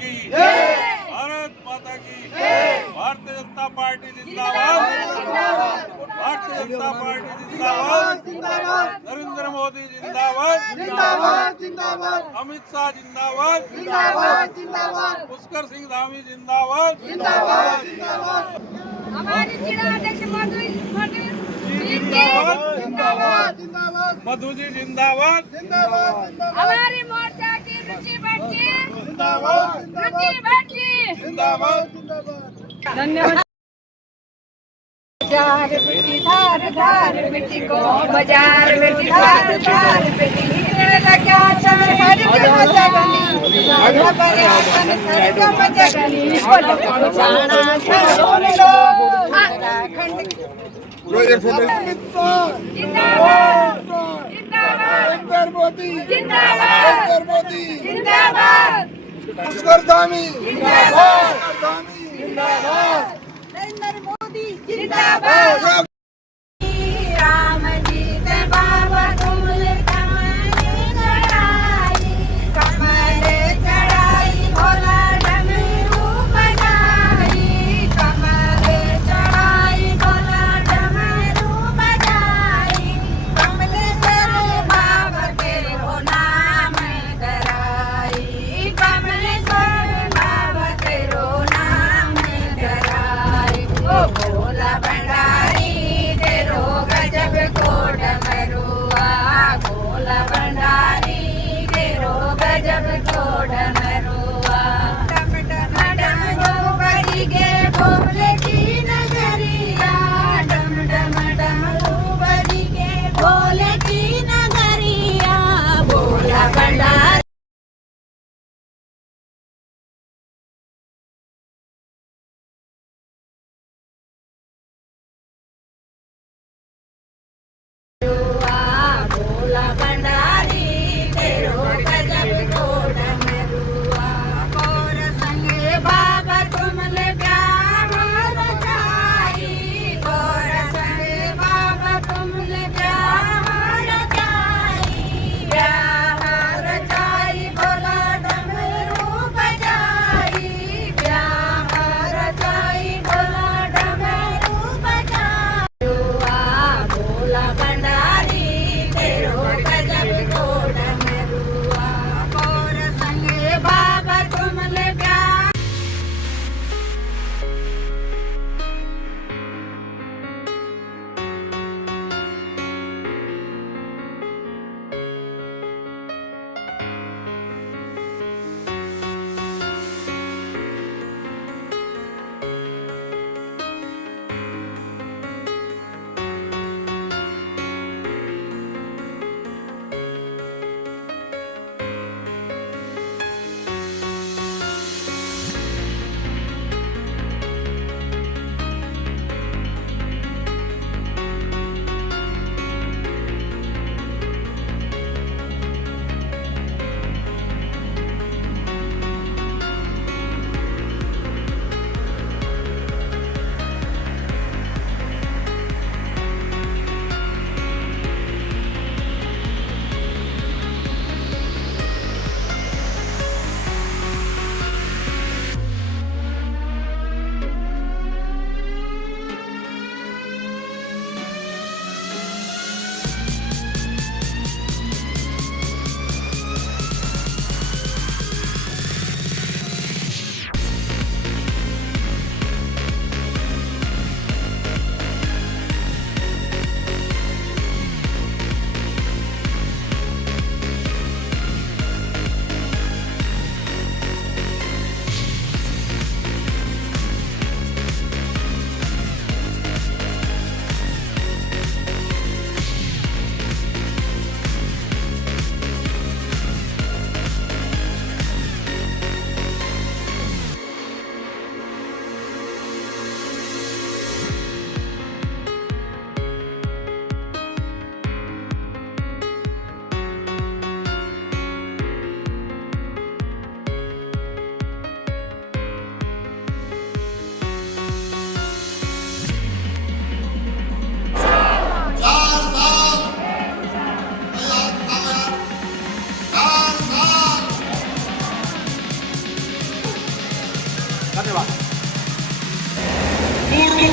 की भारत माता की भारतीय जनता पार्टी जिंदाबाद भारतीय जनता पार्टी जिंदाबाद नरेंद्र मोदी जिंदाबाद अमित शाह जिंदाबाद पुष्कर सिंह धामी जिंदाबाद हमारी जिलाध्यक्ष मधु जी जिंदाबाद हमारी मोर्चा की रुचि भट्टी धन्यवाद। बाजार बेटी धार धार बेटी को बाजार बेटी धार धार बेटी क्या चल हर जगनी पर आसन सर को जगनी बोलो जाना छोड़ लो उत्तराखंड जिंदाबाद जिंदाबाद मोदी जिंदाबाद जिंदाबाद पुष्कर धामी नरेंद्र मोदी जिंदाबाद राम जी के बाबा तुमने कमल चढ़ाई भोला डमरू बजाई कमल चढ़ाई भोला डमरू बजाई कमलेश्वर बाबा के हो नाम कराई कमलेश्वर बाबा के हो नाम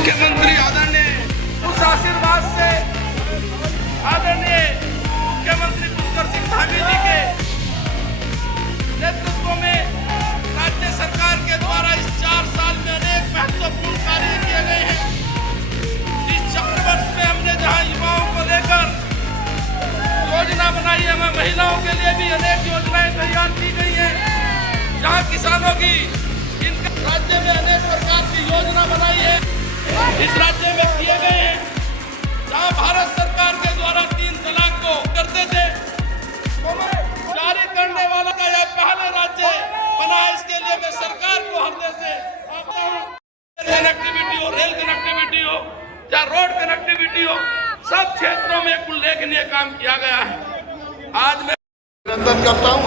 मुख्यमंत्री आदरणीय उस आशीर्वाद से आदरणीय मुख्यमंत्री पुष्कर सिंह धामी जी के नेतृत्व में राज्य सरकार के द्वारा इस 4 साल में अनेक महत्वपूर्ण कार्य किए गए हैं। इस चक्रवर्ष में हमने जहां युवाओं को लेकर योजना बनाई है, महिलाओं के लिए भी अनेक योजनाएं तैयार की गई हैं। जहां किसानों की इनका राज्य में अनेक प्रकार की योजना बनाई है, इस राज्य में किए गए हैं। जहां भारत सरकार के द्वारा 3 तलाक को करते थे, जारी करने वाला का यह पहले राज्य बना है। इसके लिए मैं सरकार को हृदय से कनेक्टिविटी हो, रेल कनेक्टिविटी हो या रोड कनेक्टिविटी हो, सब क्षेत्रों में एक उल्लेखनीय काम किया गया है। आज मैं अभिनंदन करता हूँ।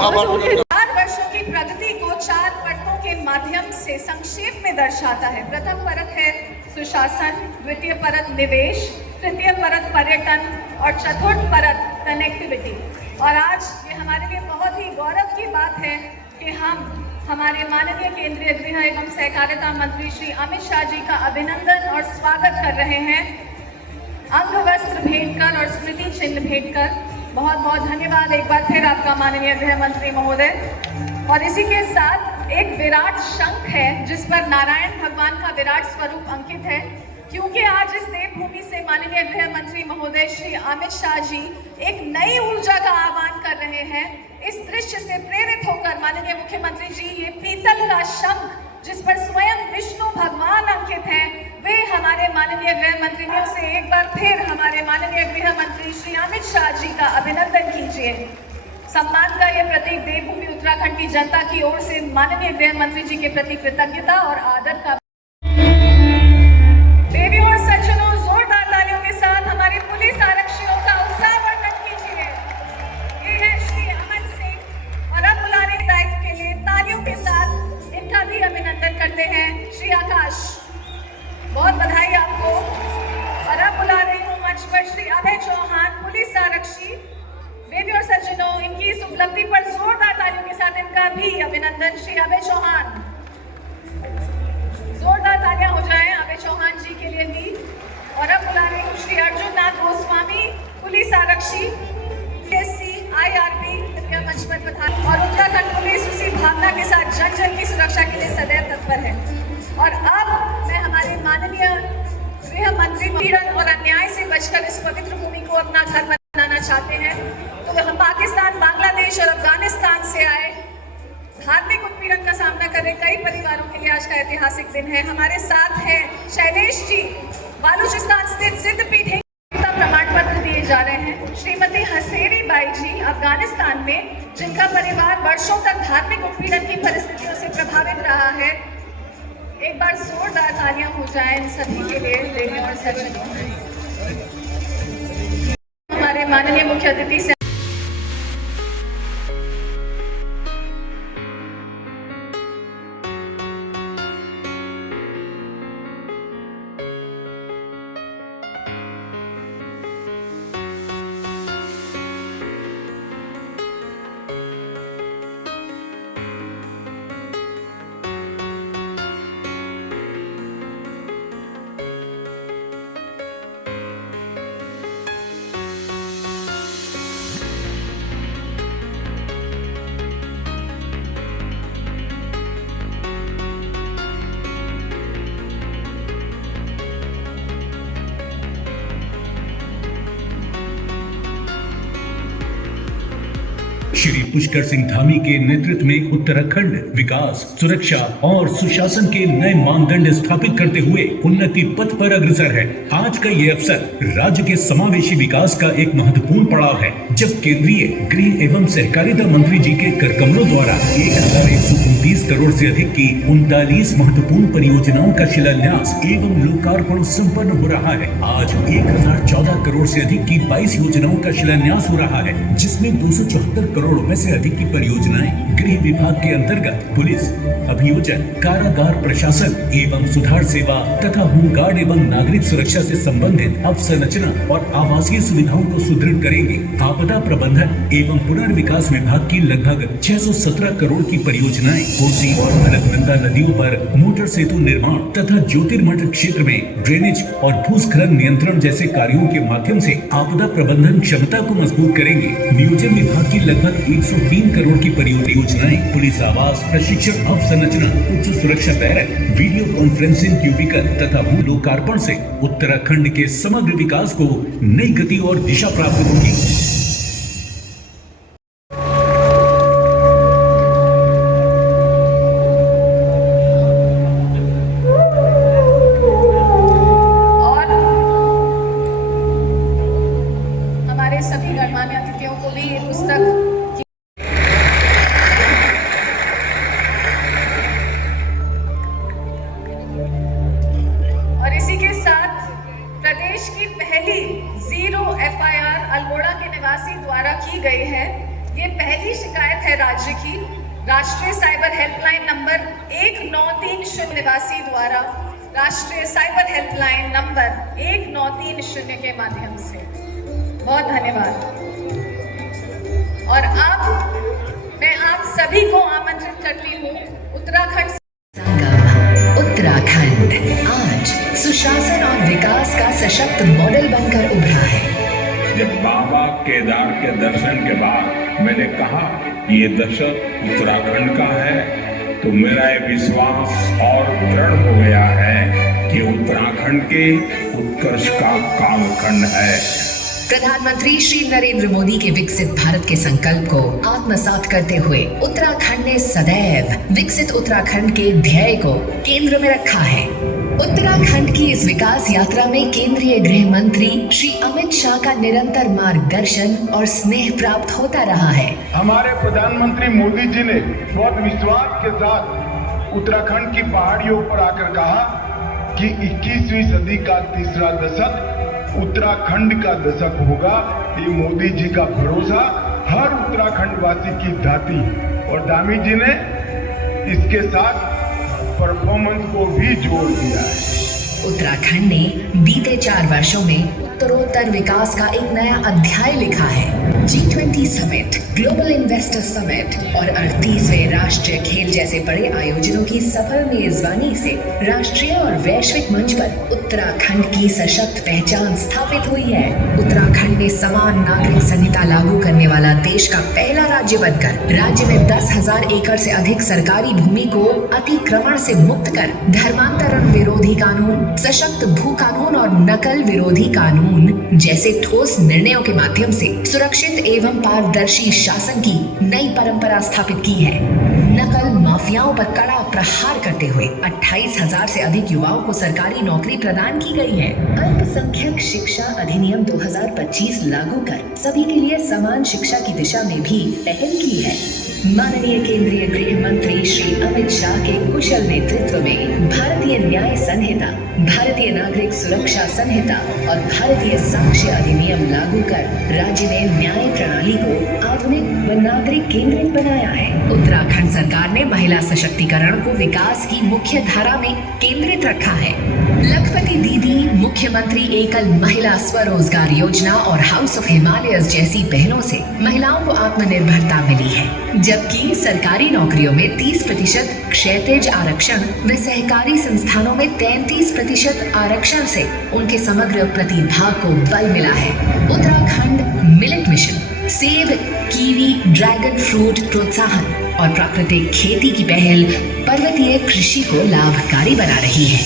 4 वर्षों की प्रगति को 4 परतों के माध्यम से संक्षेप में दर्शाता है। प्रथम परत है सुशासन, द्वितीय परत निवेश, तृतीय परत पर्यटन और चतुर्थ परत कनेक्टिविटी। और आज ये हमारे लिए बहुत ही गौरव की बात है कि हम हमारे माननीय केंद्रीय गृह एवं सहकारिता मंत्री श्री अमित शाह जी का अभिनंदन और स्वागत कर रहे हैं। अंग वस्त्र भेंट कर और स्मृति चिन्ह भेंट कर बहुत बहुत धन्यवाद एक बार फिर आपका माननीय गृह मंत्री महोदय। और इसी के साथ एक विराट शंख है जिस पर नारायण भगवान का विराट स्वरूप अंकित है, क्योंकि आज इस देवभूमि से माननीय गृह मंत्री महोदय श्री अमित शाह जी एक नई ऊर्जा का आह्वान कर रहे हैं। इस दृश्य से प्रेरित होकर माननीय मुख्यमंत्री जी ये पीतल का शंख जिस पर स्वयं विष्णु भगवान अंकित हैं, वे हमारे माननीय गृह मंत्री ने उसे एक बार फिर हमारे माननीय गृह मंत्री श्री अमित शाह जी का अभिनंदन कीजिए। सम्मान का ये प्रतीक देवभूमि उत्तराखंड की जनता की ओर से माननीय गृह मंत्री जी के प्रति कृतज्ञता और आदर का। देवी और सज्जनों, जोरदार तालियों के साथ हमारे पुलिस आरक्षियों का उत्साहवर्धन कीजिए। ये है श्री अमन सिंह और अब बुलाने के दायित्व के लिए तालियों के साथ इनका भी अभिनंदन करते हैं श्री आकाश। बहुत बधाई आपको। और अब बुला रही हूँ मंच पर श्री अभय चौहान, पुलिस आरक्षी। देवी और सज्जनों, इनकी इस उपलब्धि पर जोरदार तालियों के साथ इनका भी अभिनंदन। श्री अभय चौहान, जोरदार तालियां हो जाएं अभय चौहान जी के लिए भी। और अब बुला रही हूँ श्री अर्जुन नाथ गोस्वामी, पुलिस आरक्षी, एससी IRP मंच पर पधारे। और उत्तराखंड पुलिस उसी भावना के साथ जन जन की सुरक्षा के लिए सदैव तत्पर है। और अब मैं हमारे माननीय गृह मंत्री पीड़न और अन्याय से बचकर इस पवित्र भूमि को अपना घर बनाना चाहते हैं, तो हम पाकिस्तान, बांग्लादेश और अफगानिस्तान से आए धार्मिक उत्पीड़न का सामना कर रहे कई परिवारों के लिए आज का ऐतिहासिक दिन है। हमारे साथ हैं शैलेश जी, बालूचिस्तान स्थित सिद्धपीठ का प्रमाण पत्र दिए जा रहे हैं। श्रीमती हसेरी बाई जी, अफगानिस्तान में, जिनका परिवार वर्षों तक धार्मिक उत्पीड़न की परिस्थितियों से प्रभावित रहा है। एक बार जोरदार तालियां हो जाएं इन सभी के लिए। देवी और सज्जनों, हमारे माननीय मुख्य अतिथि से श्री पुष्कर सिंह धामी के नेतृत्व में उत्तराखंड विकास, सुरक्षा और सुशासन के नए मानदंड स्थापित करते हुए उन्नति पथ पर अग्रसर है। आज का ये अवसर राज्य के समावेशी विकास का एक महत्वपूर्ण पड़ाव है, जब केंद्रीय गृह एवं सहकारिता मंत्री जी के कर कमलों द्वारा 1129 करोड़ से अधिक की 39 महत्वपूर्ण परियोजनाओं का शिलान्यास एवं लोकार्पण संपन्न हो रहा है। आज 1014 करोड़ से अधिक की 22 योजनाओं का शिलान्यास हो रहा है, जिसमें 274 करोड़ करोड़ रुपए से अधिक की परियोजनाएं गृह विभाग के अंतर्गत पुलिस, अभियोजन, कारागार प्रशासन एवं सुधार सेवा तथा होमगार्ड एवं नागरिक सुरक्षा से संबंधित अवसंरचना और आवासीय सुविधाओं को सुदृढ़ करेंगे। आपदा प्रबंधन एवं पुनर्विकास विभाग की लगभग 617 करोड़ की परियोजनाएं कोसी और अलकनंदा नदियों पर मोटर सेतु निर्माण तथा ज्योतिर्मठ क्षेत्र में ड्रेनेज और भूस्खलन नियंत्रण जैसे कार्यों के माध्यम से आपदा प्रबंधन क्षमता को मजबूत करेंगे। नियोजन विभाग की लगभग 103 करोड़ की परियोजनाएं पुलिस आवास, प्रशिक्षण अवसंरचना, उच्च सुरक्षा बैरक, वीडियो कॉन्फ्रेंसिंग क्यूबिकल तथा भू लोकार्पण से उत्तराखंड के समग्र विकास को नई गति और दिशा प्राप्त होगी। सभी गणमान्य अतिथियों को भी ये पुस्तक और इसी के साथ प्रदेश की पहली जीरो FIR अल्मोड़ा के निवासी द्वारा की गई है। ये पहली शिकायत है राज्य की। राष्ट्रीय साइबर हेल्पलाइन नंबर 1930 निवासी द्वारा राष्ट्रीय साइबर हेल्पलाइन नंबर 1930 के माध्यम से बहुत धन्यवाद। और अब मैं आप सभी को आमंत्रित करती हूँ उत्तराखंड आज सुशासन और विकास का सशक्त मॉडल बनकर उभरा है। जब बाबा केदार के दर्शन के बाद मैंने कहा ये दशक उत्तराखंड का है, तो मेरा ये विश्वास और दृढ़ हो गया है कि उत्तराखंड के उत्कर्ष का कालखंड है। प्रधानमंत्री श्री नरेंद्र मोदी के विकसित भारत के संकल्प को आत्मसात करते हुए उत्तराखंड ने सदैव विकसित उत्तराखंड के ध्येय को केंद्र में रखा है। उत्तराखंड की इस विकास यात्रा में केंद्रीय गृह मंत्री श्री अमित शाह का निरंतर मार्गदर्शन और स्नेह प्राप्त होता रहा है। हमारे प्रधानमंत्री मोदी जी ने बहुत विश्वास के साथ उत्तराखंड की पहाड़ियों पर आकर कहा कि 21वीं सदी का तीसरा दशक उत्तराखंड का दशक होगा। ये मोदी जी का भरोसा हर उत्तराखंड वासी की धाती, और दामी जी ने इसके साथ परफॉर्मेंस को भी जोड़ दिया है। उत्तराखंड ने बीते 4 वर्षों में उत्तरोत्तर विकास का एक नया अध्याय लिखा है। G20 summit, global investor summit और 38वें राष्ट्रीय खेल जैसे बड़े आयोजनों की सफल मेजबानी से राष्ट्रीय और वैश्विक मंच पर उत्तराखंड की सशक्त पहचान स्थापित हुई है। उत्तराखंड ने समान नागरिक संहिता लागू करने वाला देश का पहला राज्य बनकर राज्य में 10,000 एकड़ से अधिक सरकारी भूमि को अतिक्रमण से मुक्त कर धर्मांतरण विरोधी कानून, सशक्त भू कानून और नकल विरोधी कानून जैसे ठोस निर्णयों के माध्यम से सुरक्षित एवं पारदर्शी शासन की नई परंपरा स्थापित की है। नकल माफियाओं पर कड़ा प्रहार करते हुए 28,000 से अधिक युवाओं को सरकारी नौकरी प्रदान की गई है। अल्पसंख्यक शिक्षा अधिनियम 2025 लागू कर सभी के लिए समान शिक्षा की दिशा में भी पहल की है। माननीय केंद्रीय गृह मंत्री श्री अमित शाह के कुशल नेतृत्व में भारतीय न्याय संहिता, भारतीय नागरिक सुरक्षा संहिता और भारतीय साक्ष्य अधिनियम लागू कर राज्य में न्याय प्रणाली को आधुनिक व नागरिक केंद्रित बनाया है। उत्तराखंड सरकार ने महिला सशक्तिकरण को विकास की मुख्य धारा में केंद्रित रखा है। लखपति दीदी, मुख्यमंत्री एकल महिला स्वरोजगार योजना और हाउस ऑफ हिमालयस जैसी पहलों से महिलाओं को आत्मनिर्भरता मिली है, जबकि सरकारी नौकरियों में 30% क्षैतिज आरक्षण व सहकारी संस्थानों में 33% आरक्षण से उनके समग्र प्रतिभा को बल मिला है। उत्तराखंड मिलेट मिशन, सेब, कीवी, ड्रैगन फ्रूट प्रोत्साहन और प्राकृतिक खेती की पहल पर्वतीय कृषि को लाभकारी बना रही है।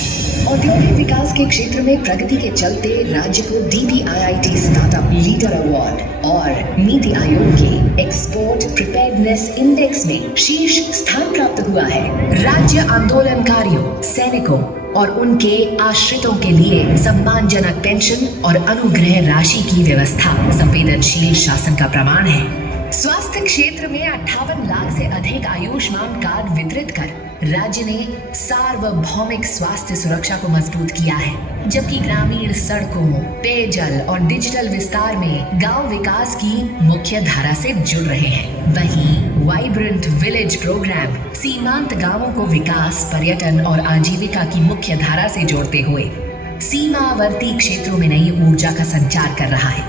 औद्योगिक विकास के क्षेत्र में प्रगति के चलते राज्य को DPIIT स्टार्टअप लीडर अवार्ड और नीति आयोग के एक्सपोर्ट प्रिपेयर्डनेस इंडेक्स में शीर्ष स्थान प्राप्त हुआ है। राज्य आंदोलनकारियों, सैनिकों और उनके आश्रितों के लिए सम्मानजनक पेंशन और अनुग्रह राशि की व्यवस्था संवेदनशील शासन का प्रमाण है। स्वास्थ्य क्षेत्र में 58 लाख से अधिक आयुष्मान कार्ड वितरित कर राज्य ने सार्वभौमिक स्वास्थ्य सुरक्षा को मजबूत किया है, जबकि ग्रामीण सड़कों, पेयजल और डिजिटल विस्तार में गांव विकास की मुख्य धारा से जुड़ रहे हैं। वहीं वाइब्रेंट विलेज प्रोग्राम सीमांत गांवों को विकास, पर्यटन और आजीविका की मुख्य धारा से जोड़ते हुए सीमावर्ती क्षेत्रों में नई ऊर्जा का संचार कर रहा है।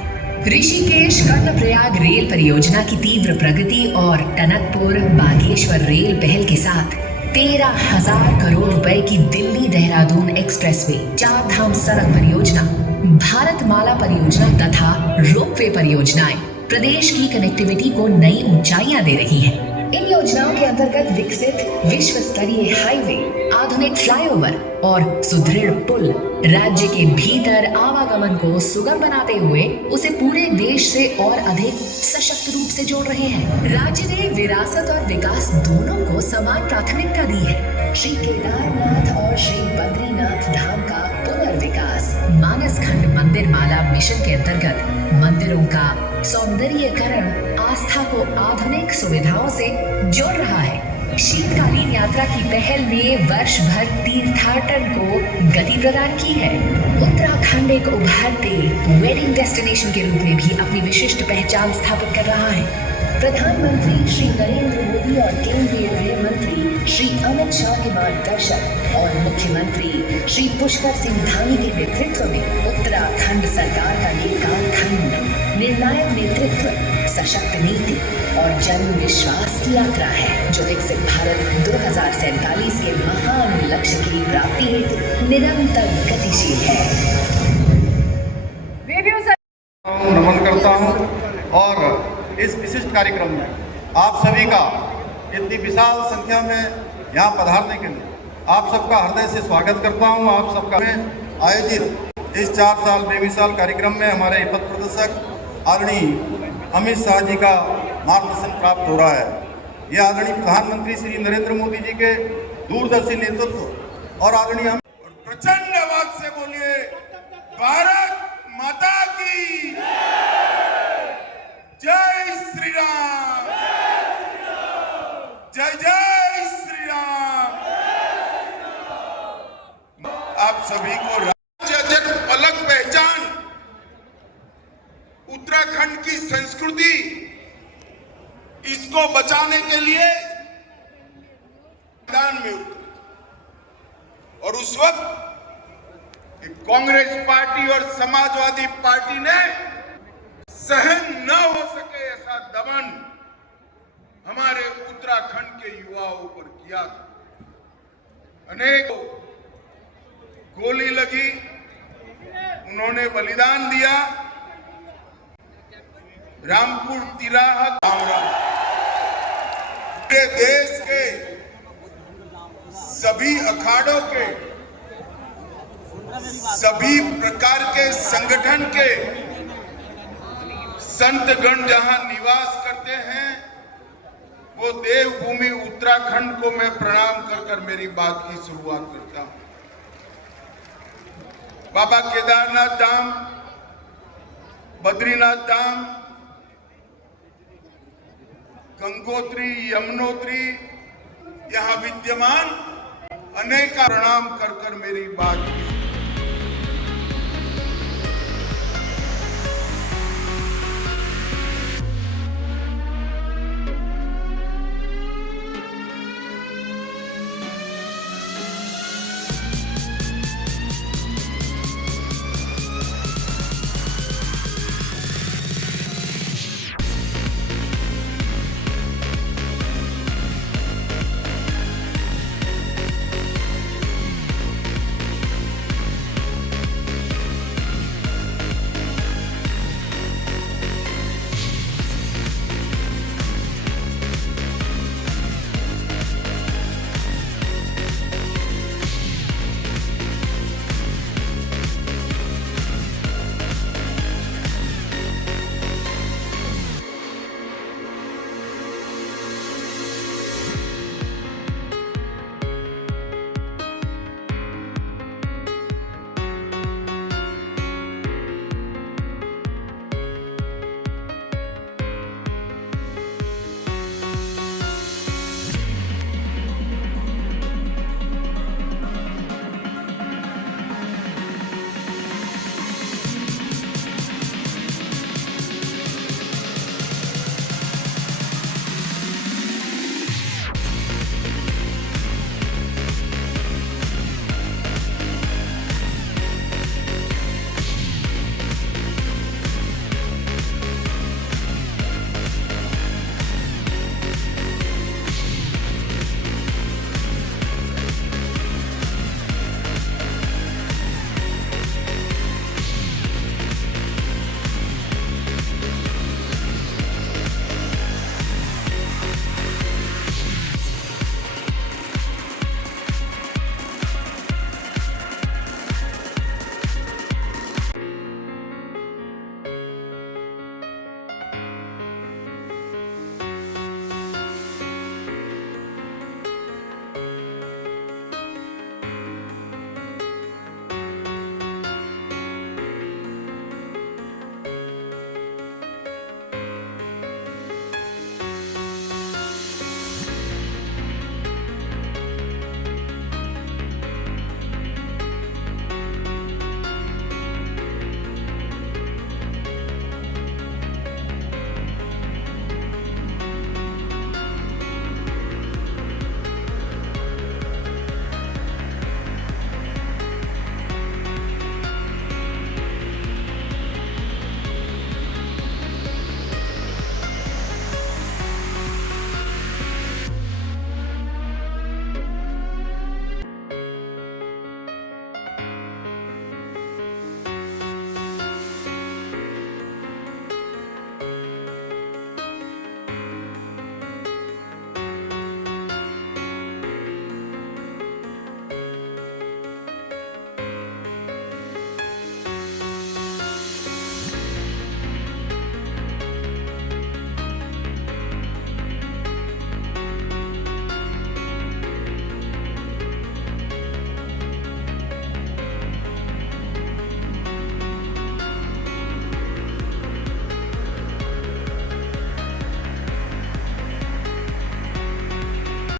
ऋषिकेश कर्णप्रयाग रेल परियोजना की तीव्र प्रगति और टनकपुर बागेश्वर रेल पहल के साथ 13,000 करोड़ रुपए की दिल्ली देहरादून एक्सप्रेसवे, 4 धाम सड़क परियोजना, भारतमाला परियोजना तथा रोपवे परियोजनाएं प्रदेश की कनेक्टिविटी को नई ऊंचाइयां दे रही हैं। इन योजनाओं के अंतर्गत विकसित विश्व स्तरीय हाईवे, आधुनिक फ्लाईओवर और सुदृढ़ पुल राज्य के भीतर आवागमन को सुगम बनाते हुए उसे पूरे देश से और अधिक सशक्त रूप से जोड़ रहे हैं। राज्य ने विरासत और विकास दोनों को समान प्राथमिकता दी है। श्री केदारनाथ और श्री बद्रीनाथ धाम का पुनर्विकास मानस खंड मंदिर माला मिशन के अंतर्गत मंदिरों का सौंदर्यीकरण आस्था को आधुनिक सुविधाओं से जोड़ रहा है। शीतकालीन यात्रा की पहल ने वर्ष भर तीर्थाटन को गति प्रदान की है। उत्तराखंड एक उभरते वेडिंग डेस्टिनेशन के रूप में भी अपनी विशिष्ट पहचान स्थापित कर रहा है। प्रधानमंत्री श्री नरेंद्र मोदी और केंद्रीय गृह मंत्री श्री अमित शाह के मार्गदर्शन और मुख्यमंत्री श्री पुष्कर सिंह धामी के नेतृत्व में उत्तराखंड सरकार का ये कालखंड निर्णायक नेतृत्व, सशक्त नीति और जन विश्वास की यात्रा है, जो विकसित भारत 2047 के महान लक्ष्य की प्राप्ति हेतु निरंतर गतिशील है। नमन करता हूं और इस विशिष्ट कार्यक्रम में आप सभी का इतनी विशाल संख्या में यहाँ पधारने के लिए आप सबका हृदय से स्वागत करता हूं। आप सबका आयोजित इस 4 साल बेमिसाल कार्यक्रम में हमारे पथ प्रदर्शक आदरणीय अमित शाह जी का मार्गदर्शन प्राप्त हो रहा है। यह आदरणीय प्रधानमंत्री श्री नरेंद्र मोदी जी के दूरदर्शी नेतृत्व और आदरणीय प्रचंड आवाज से बोलिए, भारत माता की जय श्री राम, जय जय श्री राम। आप सभी को राज्य अलग पहचान, उत्तराखंड की संस्कृति, इसको बचाने के लिए मैदान में उतरे और उस वक्त कांग्रेस पार्टी और समाजवादी पार्टी ने सहन न हो सके ऐसा दमन हमारे उत्तराखंड के युवाओं पर किया था। अनेक गोली लगी, उन्होंने बलिदान दिया। रामपुर तिराहा पूरे देश के सभी अखाड़ों के, सभी प्रकार के संगठन के संतगण जहां निवास करते हैं, वो देवभूमि उत्तराखंड को मैं प्रणाम कर मेरी बात की शुरुआत करता हूं। बाबा केदारनाथ धाम, बद्रीनाथ धाम, गंगोत्री, यमुनोत्री, यहाँ विद्यमान अनेक प्रणाम कर मेरी बात की